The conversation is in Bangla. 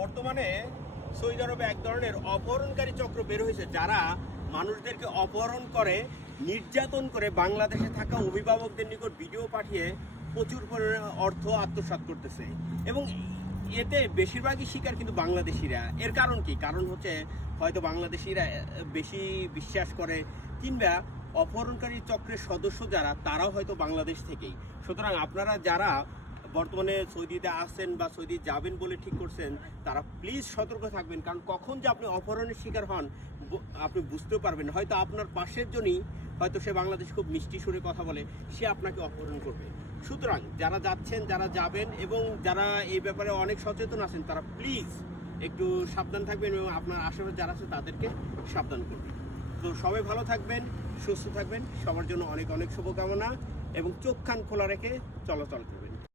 বর্তমানে সৌদি আরবে এক ধরনের অপহরণকারী চক্র বের হয়েছে, যারা মানুষদেরকে অপহরণ করে, নির্যাতন করে বাংলাদেশে থাকা অভিভাবকদের নিকট ভিডিও পাঠিয়ে প্রচুর পরিমাণে অর্থ আত্মসাৎ করতেছে। এবং এতে বেশিরভাগই শিকার কিন্তু বাংলাদেশিরা। এর কারণ কি? কারণ হচ্ছে হয়তো বাংলাদেশিরা বেশি বিশ্বাস করে, কিংবা অপহরণকারী চক্রের সদস্য যারা, তারাও হয়তো বাংলাদেশ থেকেই। সুতরাং আপনারা যারা বর্তমানে সৌদিতে আসছেন বা সৌদি যাবেন বলে ঠিক করছেন, তারা প্লিজ সতর্ক থাকবেন। কারণ কখন যে আপনি অপহরণের শিকার হন আপনি বুঝতেও পারবেন হয়তো আপনার পাশের জনই, হয়তো সে বাংলাদেশ খুব মিষ্টি সুরে কথা বলে, সে আপনাকে অপহরণ করবে। সুতরাং যারা যাচ্ছেন, যারা যাবেন এবং যারা এই ব্যাপারে অনেক সচেতন আছেন, তারা প্লিজ একটু সাবধান থাকবেন এবং আপনার আশেপাশে যারা আছে, তাদেরকে সাবধান করবেন। তো সবাই ভালো থাকবেন, সুস্থ থাকবেন। সবার জন্য অনেক অনেক শুভকামনা এবং চোখ, কান খোলা রেখে চলাচল করবেন।